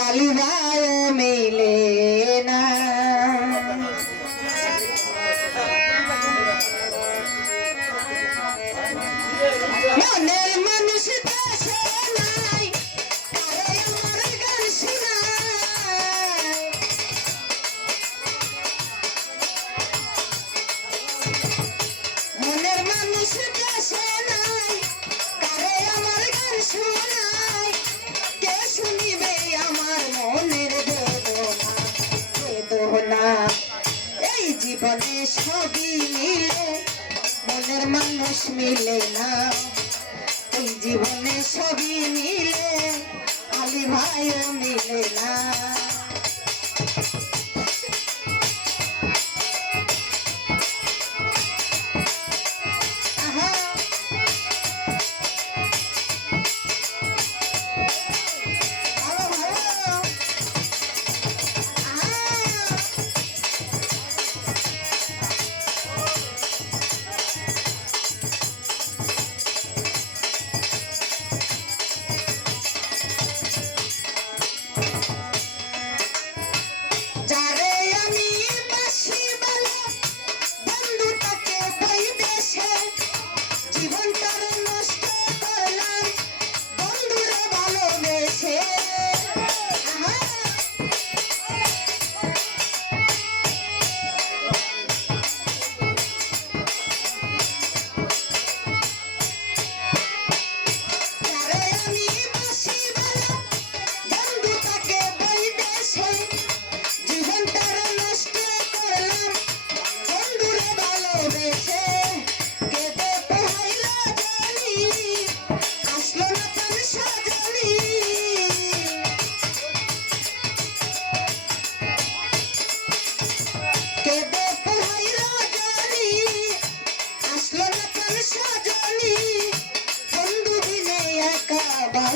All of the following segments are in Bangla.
রে আলিবায় না মনের মানুষ দেশে নাই তারে আমার গান শোনায় মনের মানুষ দেশে নাই কারে আমার গান শোনায় মানুষ মিলে না এই জীবনে সবই মিলে আলি ভাইও মিলে না।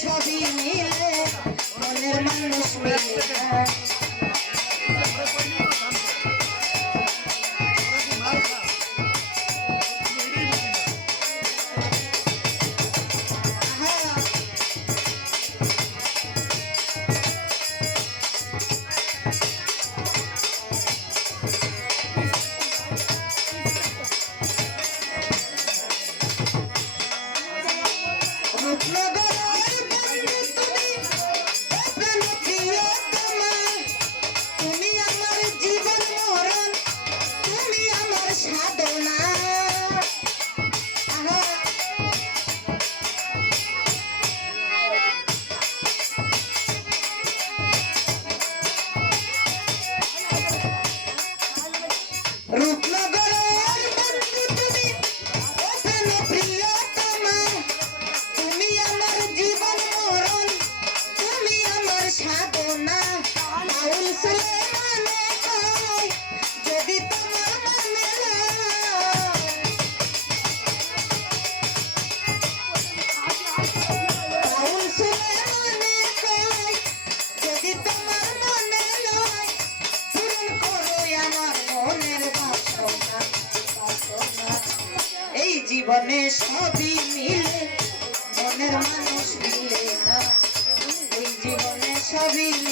সবই মিলে মনের মানুষ মিলে। Really?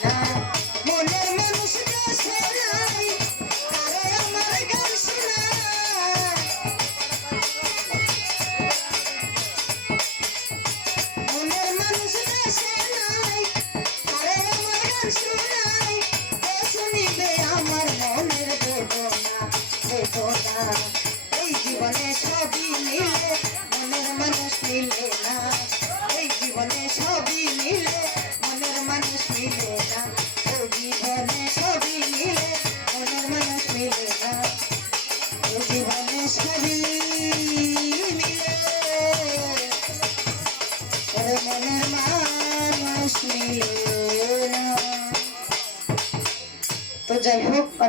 না।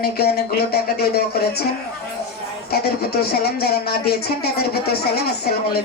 অনেকে অনেকগুলো টাকা দিয়ে দোয়া করেছেন। তাদের প্রতি সালাম যারা না দিয়েছেন, তাদের প্রতি সালাম, আসসালাম